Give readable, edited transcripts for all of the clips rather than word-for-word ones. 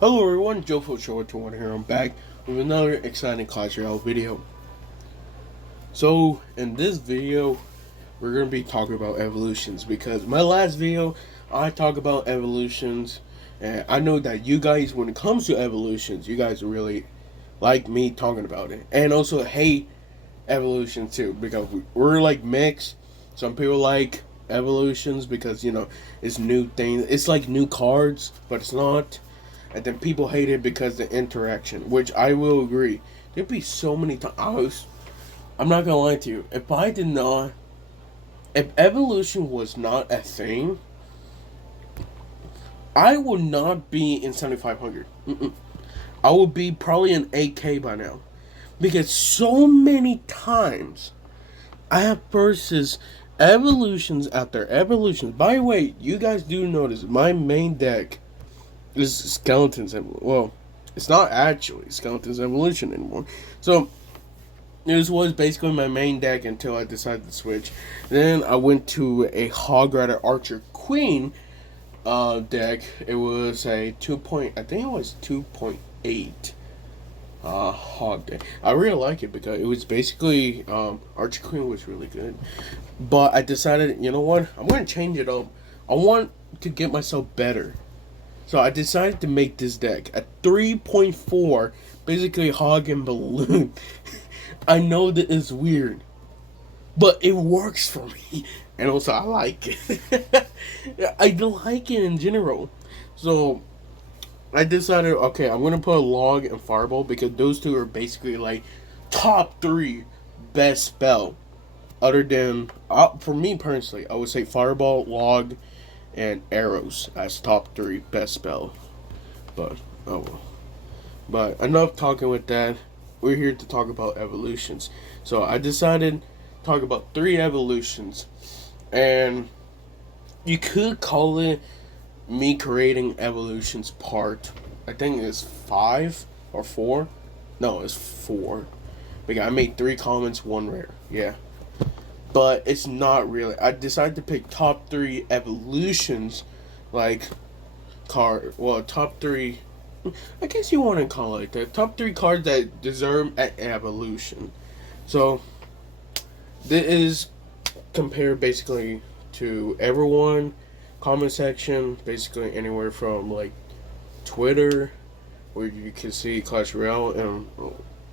Hello everyone, Joe4Show21 here. I'm back with another exciting Clash Royale video. So, in this video, we're going to be talking about evolutions because my last video, I talked about evolutions, and I know that you guys, when it comes to evolutions, you guys really like me talking about it. And also hate evolution too, because we're like mixed. Some people like evolutions because, it's new things. It's like new cards, but it's not. And then people hate it because the interaction, which I will agree. There'd be so many times. I'm not gonna lie to you. If evolution was not a thing, I would not be in 7500. I would be probably in 8K by now, because so many times I have versus evolutions out there. Evolutions. By the way, you guys do notice my main deck is Skeletons. Well, it's not actually Skeletons Evolution anymore. So this was basically my main deck until I decided to switch. Then I went to a Hog Rider Archer Queen deck. It was a 2. I think it was 2.8 hog deck. I really like it because it was basically Archer Queen was really good. But I decided, you know what? I'm going to change it up. I want to get myself better. So I decided to make this deck a 3.4, basically hog and balloon. I know that it's weird, but it works for me, and also I like it. I like it in general. So I decided, okay, I'm gonna put a log and fireball because those two are basically like top three best spell. Other than for me personally, I would say fireball, log, and arrows as top three best spell. But oh well. But enough talking with that. We're here to talk about evolutions. So I decided to talk about 3 evolutions, and you could call it me creating evolutions part. I think it's 5 or 4. No, it's 4. Because I made 3 comments, 1 rare. Yeah. But it's not really. I decided to pick top 3 evolutions, like top 3. I guess you want to call it that. Top 3 cards that deserve an evolution. So this is compared basically to everyone, comment section, basically anywhere from like Twitter, where you can see Clash Royale,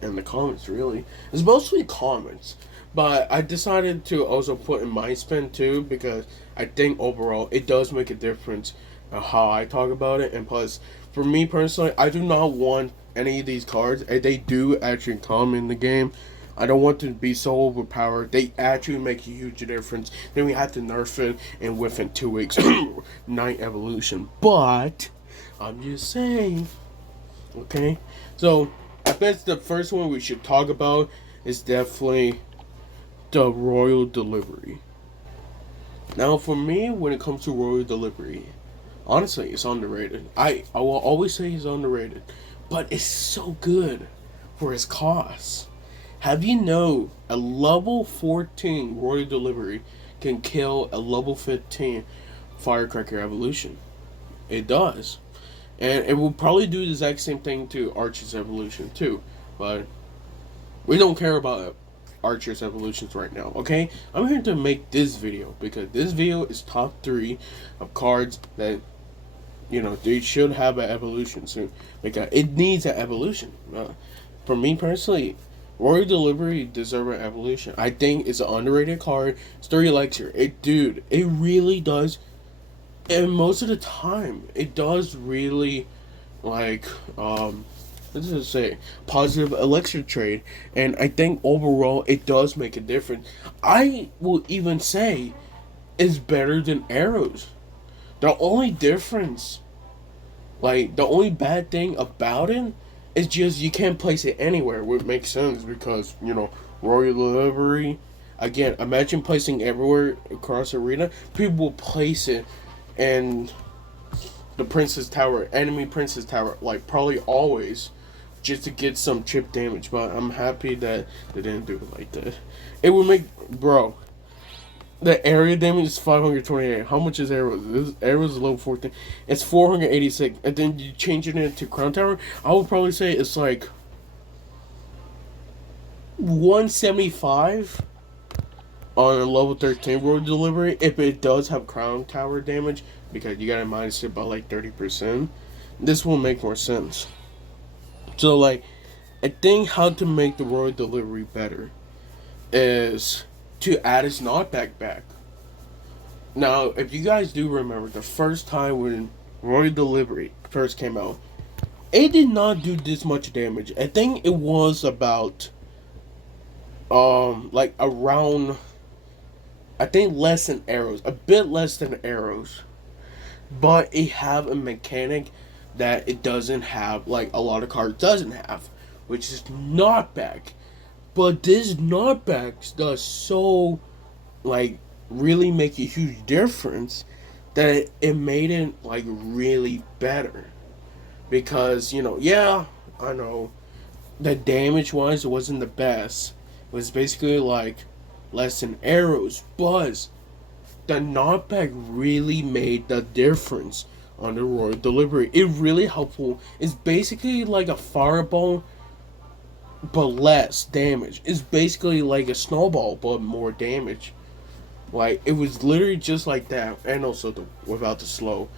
and the comments. Really, it's mostly comments. But I decided to also put in my spin too because I think overall it does make a difference how I talk about it. And plus, for me personally, I do not want any of these cards, and they do actually come in the game. I don't want to be so overpowered. They actually make a huge difference. Then we have to nerf it, and within 2 weeks, Night Evolution. But I'm just saying, okay. So I bet the first one we should talk about is definitely the Royal Delivery. Now, for me, when it comes to Royal Delivery, honestly, it's underrated. I will always say it's underrated, but it's so good for its cost. Have you know a level 14 Royal Delivery can kill a level 15 Firecracker Evolution? It does. And it will probably do the exact same thing to Archer's Evolution too. But we don't care about Archer's Evolutions right now, okay? I'm here to make this video because this video is top 3 of cards that they should have an evolution soon because it needs an evolution. For me personally, Royal Delivery deserves an evolution. I think it's an underrated card. It's 3 elixir. It really does. And most of the time, it does really like let's just say positive elixir trade. And I think overall it does make a difference. I will even say it's better than arrows. The only difference, like the only bad thing about it, is just you can't place it anywhere, which makes sense because Royal Delivery. Again, imagine placing everywhere across arena. People will place it in the Princess Tower, enemy Princess Tower, like probably always, just to get some chip damage. But I'm happy that they didn't do it like that. It would make, bro. The area damage is 528. How much is arrows? This arrows is level 14. It's 486. And then you change it into Crown Tower. I would probably say it's like 175 on a level 13 road delivery if it does have Crown Tower damage, because you gotta minus it by like 30%. This will make more sense. So, like, I think how to make the royal delivery better is to add his knockback back. Now, if you guys do remember, the first time when royal delivery first came out, it did not do this much damage. I think it was about like around, I think less than arrows, a bit less than arrows, but it have a mechanic that it doesn't have, like a lot of cards doesn't have, which is knockback. But this knockback does so, like, really make a huge difference that it made it like really better. Because, yeah, I know the damage wise it wasn't the best. It was basically like less than arrows, but the knockback really made the difference on the royal delivery. It really helpful. It's basically like a fireball but less damage. It's basically like a snowball but more damage. Like, it was literally just like that, and also without the slow.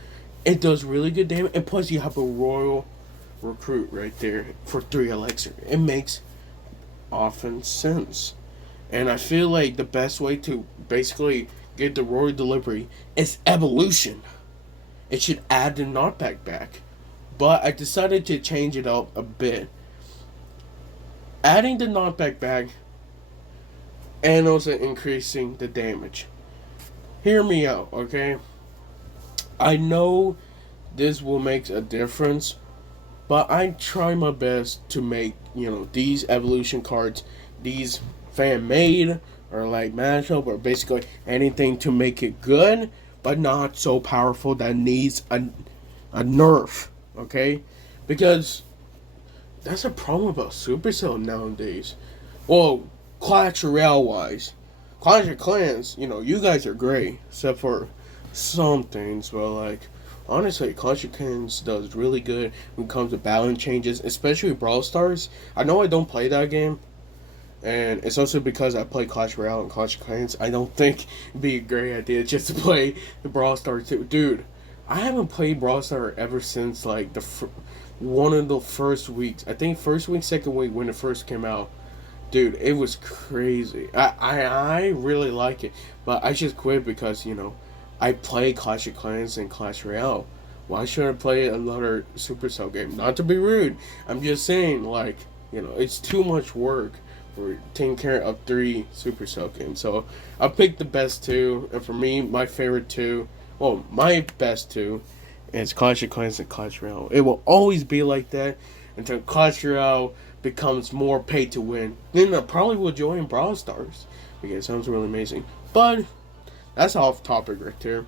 It does really good damage, and plus you have a royal recruit right there for 3 elixir. It makes often sense. And I feel like the best way to basically get the royal delivery is evolution. It should add the knockback back. But I decided to change it up a bit. Adding the knockback back and also increasing the damage. Hear me out, okay? I know this will make a difference, but I try my best to make, these evolution cards, these fan made or like mashup or basically anything to make it good, but not so powerful that needs a nerf, okay? Because that's a problem about Supercell nowadays. Well, Clash Royale wise. Clash of Clans, you guys are great, except for some things, but like, honestly, Clash of Clans does really good when it comes to balance changes, especially Brawl Stars. I know I don't play that game, and it's also because I play Clash Royale and Clash of Clans. I don't think it'd be a great idea just to play the Brawl Stars too. Dude, I haven't played Brawl Stars ever since like one of the first weeks. I think first week, second week when it first came out. Dude, it was crazy. I really like it, but I just quit because I play Clash of Clans and Clash Royale. Why should I play another Supercell game? Not to be rude, I'm just saying, like, it's too much work for taking care of 3 Supercell games. So I picked the best 2, and for me, my favorite 2, well, my best 2 is Clash of Clans and Clash Royale. It will always be like that until Clash Royale becomes more pay to win. Then I probably will join Brawl Stars because it sounds really amazing. But that's off topic right there.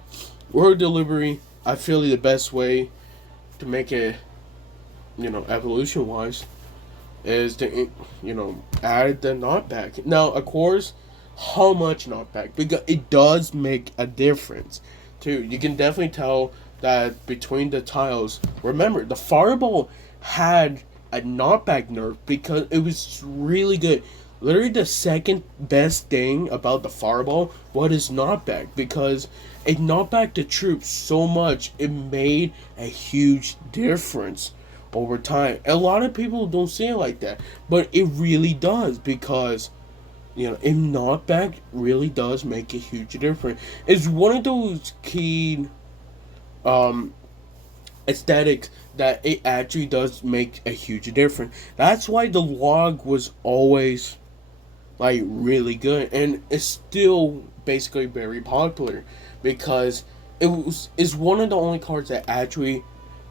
Word delivery, I feel the best way to make it, evolution wise, is to, add the knockback. Now, of course, how much knockback? Because it does make a difference, too. You can definitely tell that between the tiles. Remember, the Fireball had a knockback nerf because it was really good. Literally the second best thing about the Fireball was its knockback, because it knocked back the troops so much it made a huge difference over time. A lot of people don't see it like that, but it really does, because it knockback really does make a huge difference. It's one of those key aesthetics that it actually does make a huge difference. That's why the log was always like really good, and it's still basically very popular, because it's one of the only cards that actually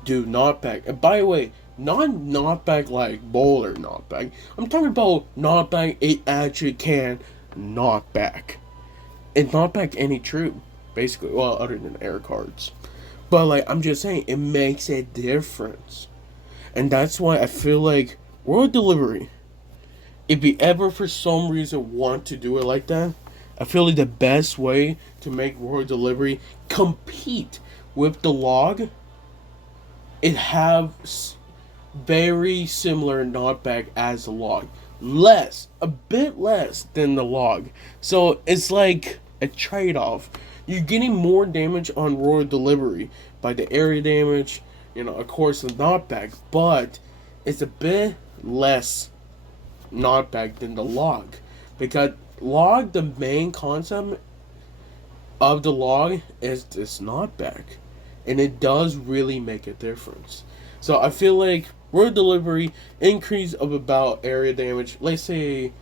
do knockback. And by the way, not knockback like bowler knockback. I'm talking about knockback it actually can knock back. It knock back any troop, basically. Well, other than air cards. But, like, I'm just saying, it makes a difference. And that's why I feel like World Delivery, if you ever for some reason want to do it like that, I feel like the best way to make Royal Delivery compete with the log, it have very similar knockback as the log. A bit less than the log. So it's like a trade off. You're getting more damage on Royal Delivery by the area damage, of course, the knockback, but it's a bit less knockback than the log. Because log, the main concept of the log is this knockback. And it does really make a difference. So I feel like Royal Delivery increase of about area damage, let's say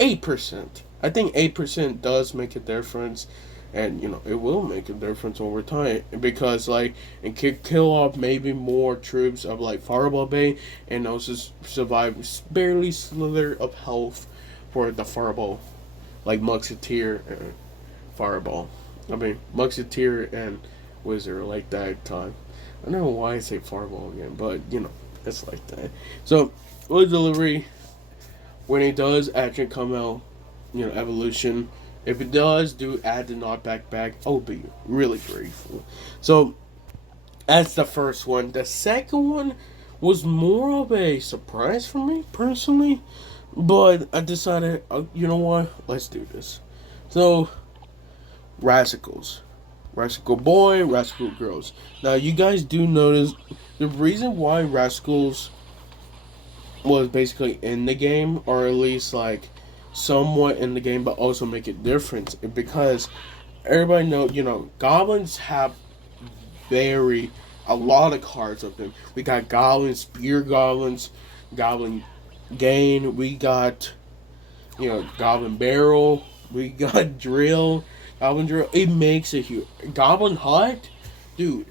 8%. I think 8% does make a difference, and it will make a difference over time because it could kill off maybe more troops of like Fireball Bay, and also survive barely slither of health for the Fireball, like Musketeer and Fireball. I mean Musketeer and Wizard like that time. I don't know why I say Fireball again, but it's like that. So, Royal Delivery, when it does actually come out, evolution, if it does do add the knockback back, I'll be really grateful. So, that's the first one. The second one was more of a surprise for me, personally, but I decided, you know what, let's do this. So, Rascals. Rascal Boy, Rascal Girls. Now, you guys do notice the reason why Rascals was basically in the game, or at least like somewhat in the game, but also make it different, because everybody know, goblins have a lot of cards of them. We got goblins, spear goblins, goblin gain, we got goblin barrel, we got drill, goblin drill. It makes a huge goblin hut, dude.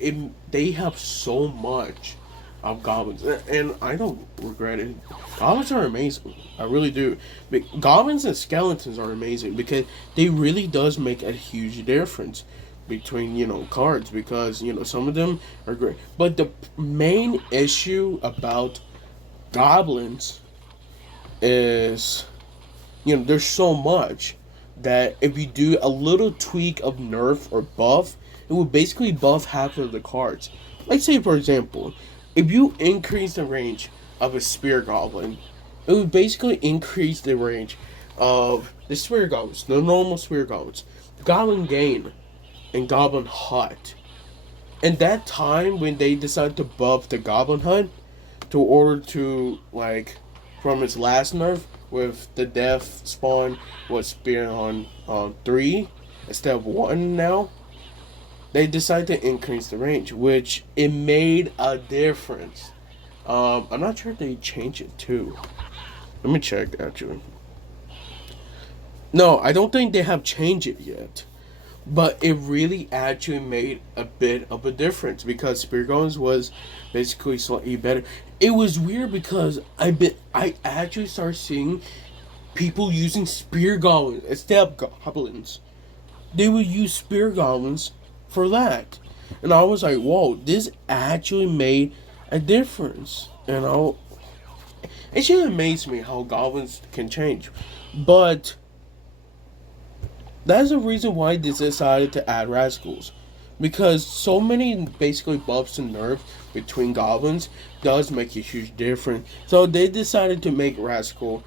They have so much of goblins, and I don't regret it. Goblins are amazing. I really do. But goblins and skeletons are amazing because they really does make a huge difference between cards, because some of them are great, but the main issue about goblins is there's so much that if you do a little tweak of nerf or buff, it would basically buff half of the cards. Like, say for example, if you increase the range of a spear goblin, it would basically increase the range of the spear goblins, the normal spear goblins, goblin gain, and goblin hut. And that time when they decided to buff the goblin hut to order to from its last nerf, with the death spawn was spear on 3 instead of 1 now, they decided to increase the range, which it made a difference. I'm not sure if they changed it too. Let me check actually. No, I don't think they have changed it yet. But it really actually made a bit of a difference because Spear Goblins was basically slightly better. It was weird because I actually started seeing people using Spear Goblins instead of Goblins. They would use Spear Goblins for that. And I was like, whoa, this actually made a difference. It just amazed me how Goblins can change. But that's the reason why they decided to add Rascals. Because so many basically buffs and nerfs between goblins does make a huge difference. So they decided to make Rascal,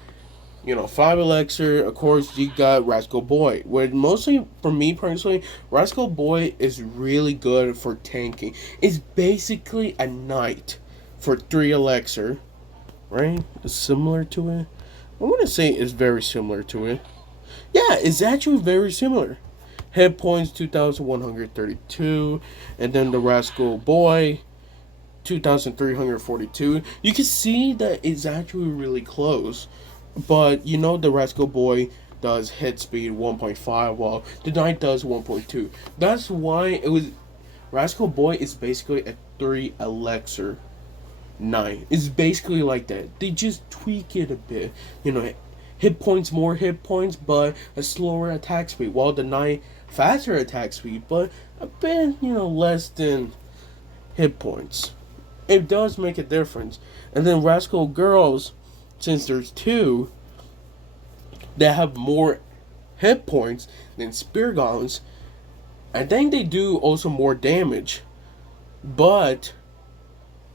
5 elixir. Of course, you got Rascal Boy. Where mostly, for me personally, Rascal Boy is really good for tanking. It's basically a knight for 3 elixir. Right? It's similar to it. I want to say it's very similar to it. Yeah, it's actually very similar. Hit points 2,132, and then the Rascal Boy 2,342. You can see that it's actually really close, but the Rascal Boy does hit speed 1.5 while the Knight does 1.2. That's why it was Rascal Boy is basically a 3 elixir Knight. It's basically like that. They just tweak it a bit, more hit points, but a slower attack speed. While the Knight, faster attack speed, but a bit, less than hit points. It does make a difference. And then Rascal Girls, since there's 2, they have more hit points than spear gauntlets. I think they do also more damage, but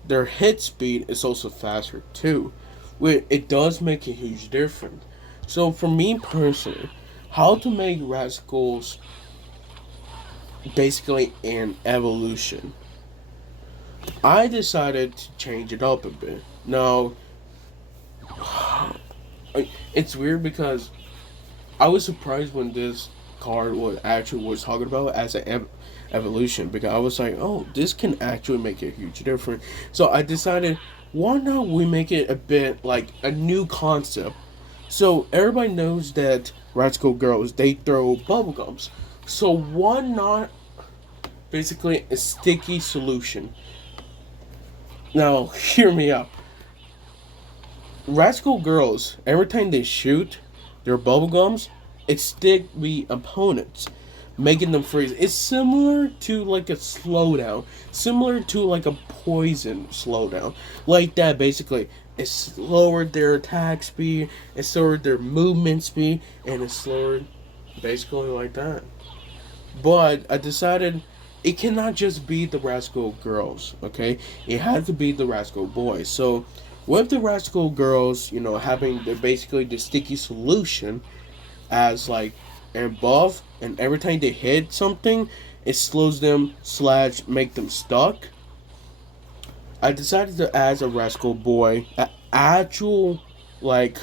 their hit speed is also faster too. It does make a huge difference. So for me personally, how to make Rascals basically an evolution, I decided to change it up a bit. Now, it's weird because I was surprised when this card was talking about as an evolution, because I was like, oh, this can actually make a huge difference. So I decided, why not we make it a bit like a new concept. So everybody knows that Rascal girls, they throw bubblegums. So why not basically a sticky solution? Now hear me out. Rascal girls, every time they shoot their bubblegums, it stick the opponents, making them freeze. It's similar to like a slowdown, similar to like a poison slowdown, like that. Basically, it lowered their attack speed, it lowered their movement speed, and it lowered basically like that. But I decided it cannot just be the Rascal girls, okay? It had to be the Rascal boys. So with the Rascal girls, having basically the sticky solution as like and buff, and every time they hit something, it slows them slash make them stuck. I decided to add a Rascal boy, an actual like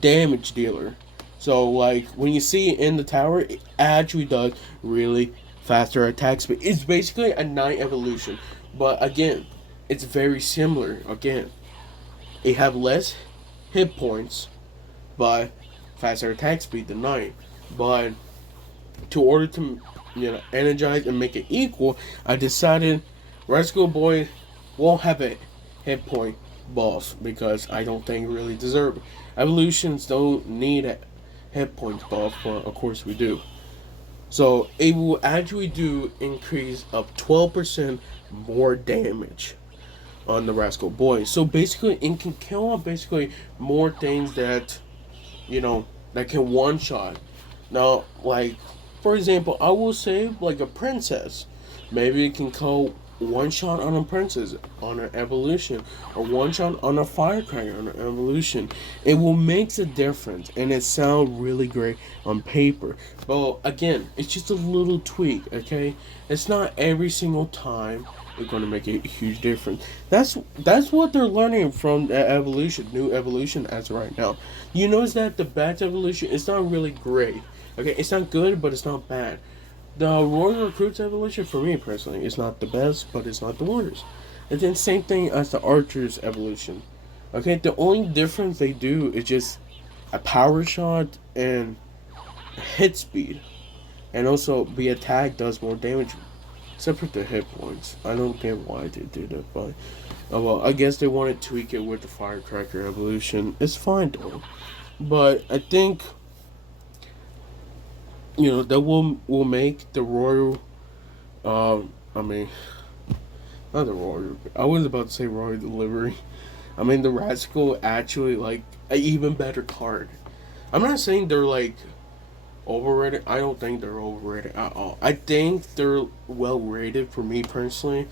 damage dealer. So like when you see it in the tower, it actually does really faster attack speed. It's basically a knight evolution, but again, it's very similar. Again, it have less hit points, but faster attack speed than knight. But to order to energize and make it equal, I decided Rascal Boy won't have a hit point buff because I don't think it really deserve it. Evolutions don't need a hit points buff, but of course we do. So it will actually do increase of 12% more damage on the Rascal Boy. So basically it can kill off basically more things that that can one shot. Now, like for example, I will say like a princess. Maybe it can kill one shot on a princess on an evolution, or one shot on a firecracker on an evolution. It will make a difference, and it sounds really great on paper. But again, it's just a little tweak. Okay, it's not every single time it's going to make a huge difference. That's what they're learning from the evolution, new evolution as of right now. You notice that the bat evolution is not really great. Okay, it's not good, but it's not bad. The Royal Recruits evolution, for me personally, is not the best, but it's not the worst. And then same thing as the Archers evolution. Okay, the only difference they do is just a power shot and hit speed. And also, the attack does more damage, except for the hit points. I don't get why they did it, but well, I guess they want to tweak it with the Firecracker evolution. It's fine though. But I think that will make the royal. I mean, not the royal. I was about to say royal delivery. I mean the Rascal actually like an even better card. I'm not saying they're like overrated. I don't think they're overrated at all. I think they're well rated for me personally.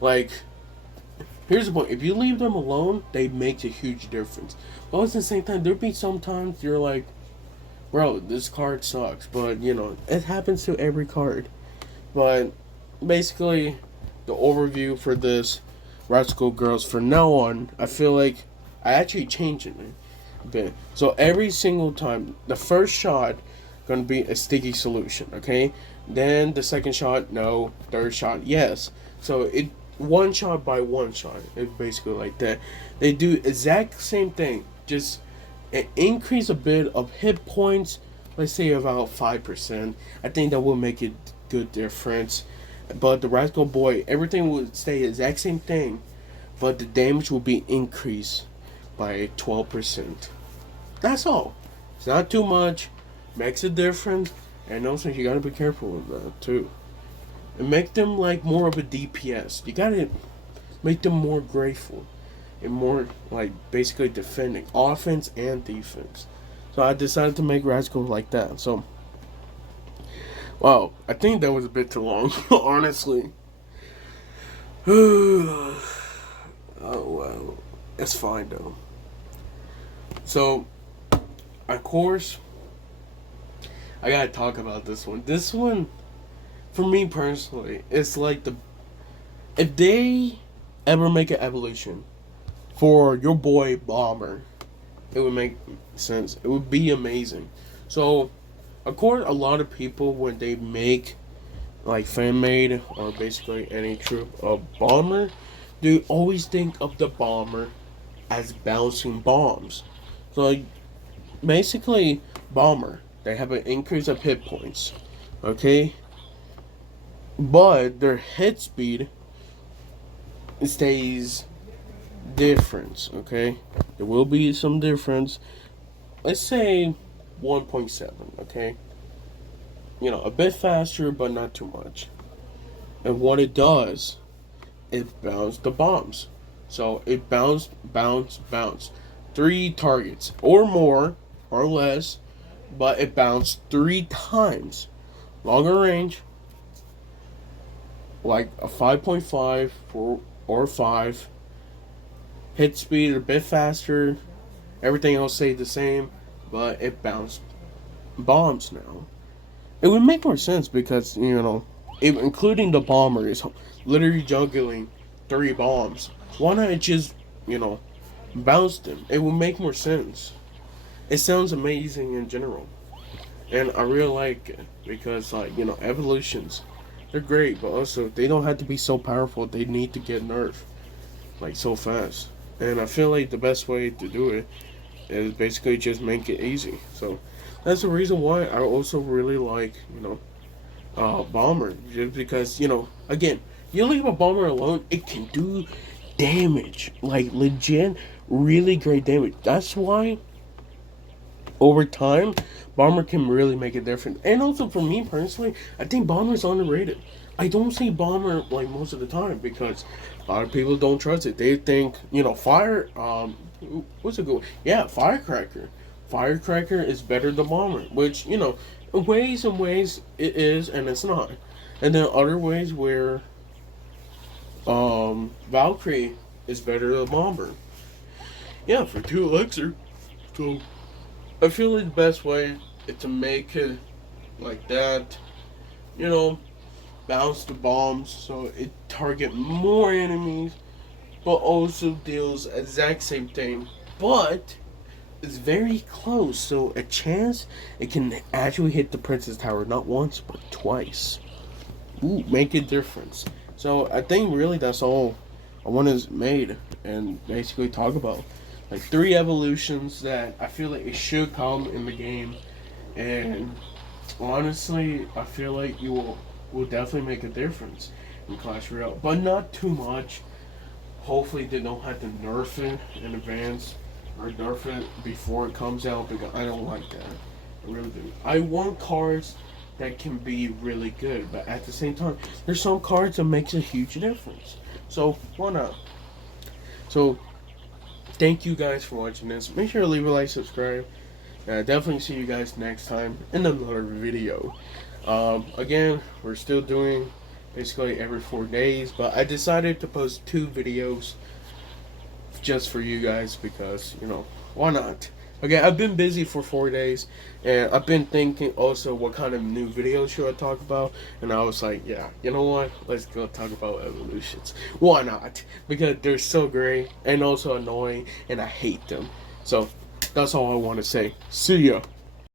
Like, here's the point: if you leave them alone, they make a huge difference. But at the same time, there be sometimes you're like, bro, this card sucks. But it happens to every card. But basically, the overview for this Rascal Girls from now on, I feel like I actually changed it a bit. So every single time, the first shot gonna be a sticky solution, okay? Then the second shot, no. Third shot, yes. So it one shot by one shot. It's basically like that. They do exact same thing, just increase a bit of hit points. Let's say about 5%. I think that will make it good difference. But the Rascal Boy, everything will stay the exact same thing, but the damage will be increased by 12%. That's all. It's not too much. Makes a difference, and also you gotta be careful with that too. And make them like more of a DPS. You gotta make them more grateful and more like basically defending offense and defense. So I decided to make Rascal like that. So Wow, I think that was a bit too long, honestly. Oh well, it's fine though. So, of course, I gotta talk about this one. This one, for me personally, it's like the if they ever make an evolution for your boy Bomber, it would make sense. It would be amazing. So, of course, a lot of people when they make like fan made or basically any troop of Bomber, they always think of the Bomber as bouncing bombs. So, like, basically, Bomber, they have an increase of hit points, okay? But their hit speed stays different, okay? There will be some difference. Let's say 1.7, okay? You know, a bit faster, but not too much. And what it does, it bounced the bombs. So it bounce. 3 targets or more or less, but it bounced 3 times. Longer range, like a 5.5 or 5. Hit speed a bit faster. Everything else stayed the same, but it bounced bombs now. It would make more sense because, including the bomber is literally juggling 3 bombs. Why not just, you know, bounce them? It would make more sense. It sounds amazing in general. And I really like it because, like, evolutions, they're great, but also they don't have to be so powerful. They need to get nerfed, like, so fast. And I feel like the best way to do it is basically just make it easy. So that's the reason why I also really like, Bomber. Just because, again, you leave a Bomber alone, it can do damage. Like, legit, really great damage. That's why, over time, Bomber can really make a difference. And also, for me personally, I think Bomber's underrated. I don't see Bomber, like, most of the time because a lot of people don't trust it. They think, what's a good one? Yeah, Firecracker. Firecracker is better than Bomber, which, in ways it is and it's not. And then other ways where Valkyrie is better than Bomber. Yeah, for 2 elixir. So I feel like the best way is to make it like that, you know, bounce the bombs so it target more enemies, but also deals exact same thing. But it's very close, so a chance it can actually hit the Princess Tower not once but twice. Ooh, make a difference. So I think really that's all I want to made and basically talk about. Like 3 evolutions that I feel like it should come in the game, and honestly, I feel like you will definitely make a difference in Clash Royale, but not too much. Hopefully, they don't have to nerf it in advance or nerf it before it comes out because I don't like that. I really do. I want cards that can be really good, but at the same time, there's some cards that makes a huge difference. So why not? So thank you guys for watching this. Make sure to leave a like, subscribe. Definitely see you guys next time in another video. Again, we're still doing basically every 4 days, but I decided to post 2 videos just for you guys because, why not? Okay, I've been busy for 4 days, and I've been thinking also what kind of new videos should I talk about, and I was like, yeah, you know what? Let's go talk about evolutions. Why not? Because they're so great and also annoying, and I hate them. So that's all I want to say. See ya.